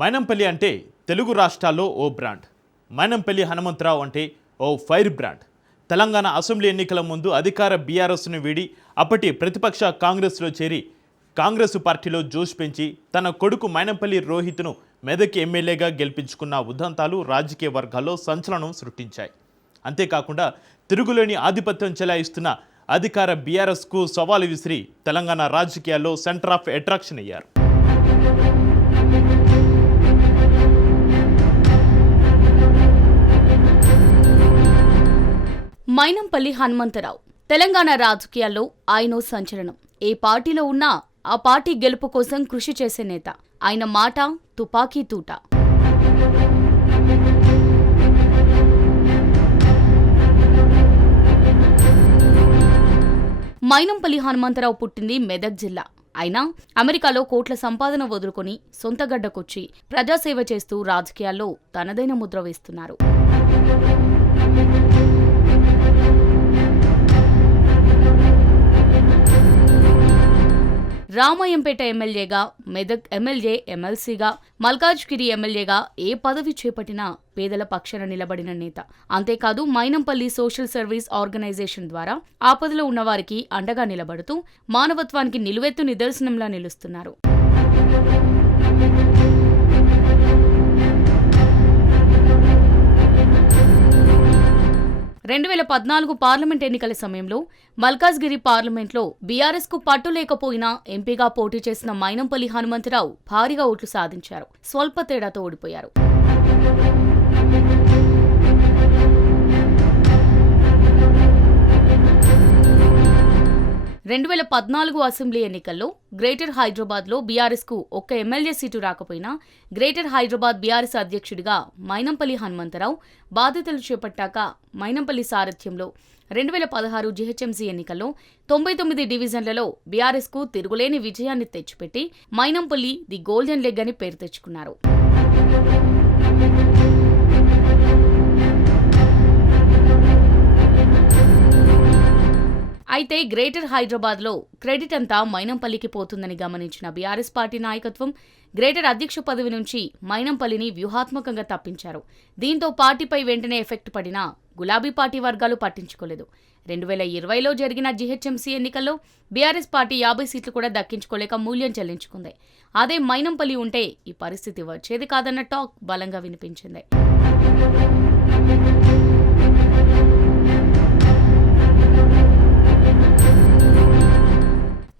మైనంపల్లి అంటే తెలుగు రాష్ట్రాల్లో ఓ బ్రాండ్. మైనంపల్లి హనుమంతరావు అంటే ఓ ఫైర్ బ్రాండ్. తెలంగాణ అసెంబ్లీ ఎన్నికల ముందు అధికార బీఆర్ఎస్ను వీడి అప్పటి ప్రతిపక్ష కాంగ్రెస్లో చేరి కాంగ్రెస్ పార్టీలో జోష్ పెంచి తన కొడుకు మైనంపల్లి రోహిత్ను మెదక్ ఎమ్మెల్యేగా గెలిపించుకున్న ఉదంతాలు రాజకీయ వర్గాల్లో సంచలనం సృష్టించాయి. అంతేకాకుండా తిరుగులేని ఆధిపత్యం చెలాయిస్తున్న అధికార బీఆర్ఎస్కు సవాలు విసిరి తెలంగాణ రాజకీయాల్లో సెంటర్ ఆఫ్ అట్రాక్షన్ అయ్యారు. మైనంపల్లి హనుమంతరావు. తెలంగాణ రాజకీయాల్లో ఆయన సంచలనం. ఏ పార్టీలో ఉన్నా ఆ పార్టీ గెలుపు కోసం కృషి చేసే నేత. ఆయన మాట తుపాకీ తూట. మైనంపల్లి హనుమంతరావు పుట్టింది మెదక్ జిల్లా. అయినా అమెరికాలో కోట్ల సంపాదన వదులుకొని సొంత గడ్డకొచ్చి ప్రజాసేవ చేస్తూ రాజకీయాల్లో తనదైన ముద్ర వేస్తున్నారు. రామయ్యంపేట ఎమ్మెల్యేగా మెదక్ ఎమ్మెల్యే ఎమ్మెల్సీగా మల్కాజ్గిరి ఎమ్మెల్యేగా ఏ పదవి చేపట్టినా పేదల పక్షాన నిలబడిన నేత. అంతేకాదు మైనంపల్లి సోషల్ సర్వీస్ ఆర్గనైజేషన్ ద్వారా ఆపదలో ఉన్నవారికి అండగా నిలబడుతూ మానవత్వానికి నిలువెత్తు నిదర్శనంలా నిలుస్తున్నారు. రెండు వేల పద్నాలుగు పార్లమెంట్ ఎన్నికల సమయంలో మల్కాజ్గిరి పార్లమెంట్లో బీఆర్ఎస్కు పట్టు లేకపోయినా ఎంపీగా పోటీ చేసిన మైనంపల్లి హనుమంతరావు భారీగా ఓట్లు సాధించారు. స్వల్ప తేడాతో ఓడిపోయారు. రెండు వేల పద్నాలుగు అసెంబ్లీ ఎన్నికల్లో గ్రేటర్ హైదరాబాద్లో బీఆర్ఎస్కు ఒక్క ఎమ్మెల్యే సీటు రాకపోయినా గ్రేటర్ హైదరాబాద్ బీఆర్ఎస్ అధ్యక్షుడిగా మైనంపల్లి హనుమంతరావు బాధ్యతలు చేపట్టాక మైనంపల్లి సారథ్యంలో రెండు వేల పదహారు జీహెచ్ఎంసీ ఎన్నికల్లో తొంభై తొమ్మిది డివిజన్లలో బీఆర్ఎస్కు తిరుగులేని విజయాన్ని తెచ్చిపెట్టి మైనంపల్లి ది గోల్డెన్ లెగ్ అని పేరు తెచ్చుకున్నారు. అయితే గ్రేటర్ హైదరాబాద్లో క్రెడిట్ అంతా మైనంపల్లికి పోతుందని గమనించిన బీఆర్ఎస్ పార్టీ నాయకత్వం గ్రేటర్ అధ్యక్ష పదవి నుంచి మైనంపల్లిని వ్యూహాత్మకంగా తప్పించారు. దీంతో పార్టీపై వెంటనే ఎఫెక్ట్ పడినా గులాబీ పార్టీ వర్గాలు పట్టించుకోలేదు. రెండు వేల ఇరవైలో జరిగిన జీహెచ్ఎంసీ ఎన్నికల్లో బీఆర్ఎస్ పార్టీ యాభై సీట్లు కూడా దక్కించుకోలేక మూల్యం చెల్లించుకుంది. అదే మైనంపల్లి ఉంటే ఈ పరిస్థితి వచ్చేది కాదన్న టాక్ బలంగా వినిపించింది.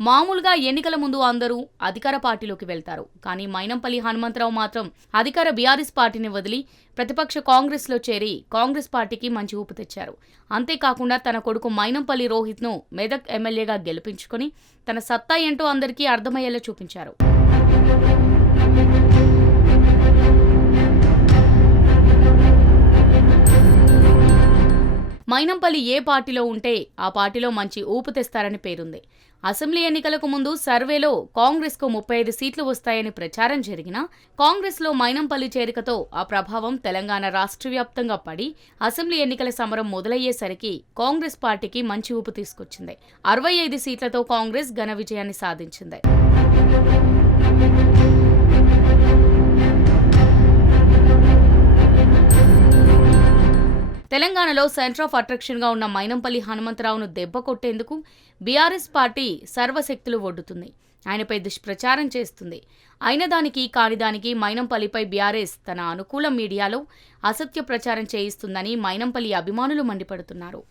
మామూలుగా ఎన్నికల ముందు అందరూ అధికార పార్టీలోకి వెళ్తారు. కానీ మైనంపల్లి హనుమంతరావు మాత్రం అధికార బీఆర్ఎస్ పార్టీని వదిలి ప్రతిపక్ష కాంగ్రెస్లో చేరి కాంగ్రెస్ పార్టీకి మంచి ఊపు తెచ్చారు. అంతేకాకుండా తన కొడుకు మైనంపల్లి రోహిత్ను మెదక్ ఎమ్మెల్యేగా గెలిపించుకొని తన సత్తా ఏంటో అందరికీ అర్థమయ్యేలా చూపించారు. మైనంపల్లి ఏ పార్టీలో ఉంటే ఆ పార్టీలో మంచి ఊపు తెస్తారని పేరుంది. అసెంబ్లీ ఎన్నికలకు ముందు సర్వేలో కాంగ్రెస్కు ముప్పై ఐదు సీట్లు వస్తాయని ప్రచారం జరిగినా కాంగ్రెస్లో మైనంపల్లి చేరికతో ఆ ప్రభావం తెలంగాణ రాష్ట్ర వ్యాప్తంగా పడి అసెంబ్లీ ఎన్నికల సమరం మొదలయ్యేసరికి కాంగ్రెస్ పార్టీకి మంచి ఊపు తీసుకొచ్చింది. అరవై ఐదు సీట్లతో కాంగ్రెస్ ఘన విజయాన్ని సాధించింది. తెలంగాణలో సెంటర్ ఆఫ్ అట్రాక్షన్గా ఉన్న మైనంపల్లి హనుమంతరావును దెబ్బ కొట్టేందుకు బీఆర్ఎస్ పార్టీ సర్వశక్తులు ఒడ్డుతుంది. ఆయనపై దుష్ప్రచారం చేస్తుంది. అయిన దానికి కాని దానికి మైనంపల్లిపై బీఆర్ఎస్ తన అనుకూల మీడియాలో అసత్య ప్రచారం చేయిస్తుందని మైనంపల్లి అభిమానులు మండిపడుతున్నారు.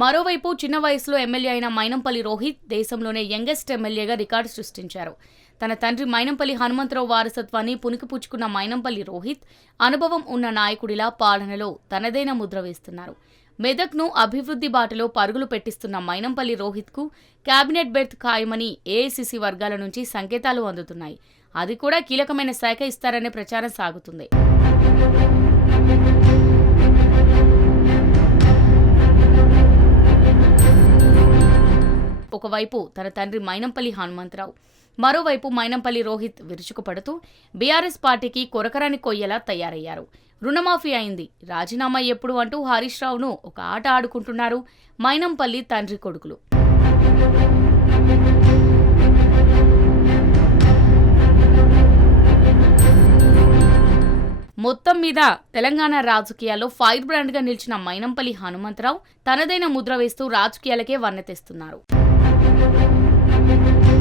మరోవైపు చిన్న వయసులో ఎమ్మెల్యే అయిన మైనంపల్లి రోహిత్ దేశంలోనే యంగెస్ట్ ఎమ్మెల్యేగా రికార్డు సృష్టించారు. తన తండ్రి మైనంపల్లి హనుమంతరావు వారసత్వాన్ని పుణికిపుచ్చుకున్న మైనంపల్లి రోహిత్ అనుభవం ఉన్న నాయకుడిలా పాలనలో తనదైన ముద్ర వేస్తున్నారు. మెదక్ను అభివృద్ధి బాటలో పరుగులు పెట్టిస్తున్న మైనంపల్లి రోహిత్కు కేబినెట్ బెర్త్ ఖాయమని ఏఐసిసి వర్గాల నుంచి సంకేతాలు అందుతున్నాయి. అది కూడా కీలకమైన శాఖ ఇస్తారనే ప్రచారం సాగుతుంది. ఒకవైపు తన తండ్రి మైనంపల్లి హనుమంతరావు మరోవైపు మైనంపల్లి రోహిత్ విరుచుకుపడుతూ బీఆర్ఎస్ పార్టీకి కొరకరాని కొయ్యేలా తయారయ్యారు. రుణమాఫీ అయింది. రాజీనామా ఎప్పుడు అంటూ హరీష్ రావును ఒక ఆట ఆడుకుంటున్నారు మైనంపల్లి తండ్రి కొడుకులు. మొత్తం మీద తెలంగాణ రాజకీయాల్లో ఫైర్ బ్రాండ్గా నిలిచిన మైనంపల్లి హనుమంతరావు తనదైన ముద్ర వేస్తూ రాజకీయాలకే వన్నె తెస్తున్నారు. Thank you.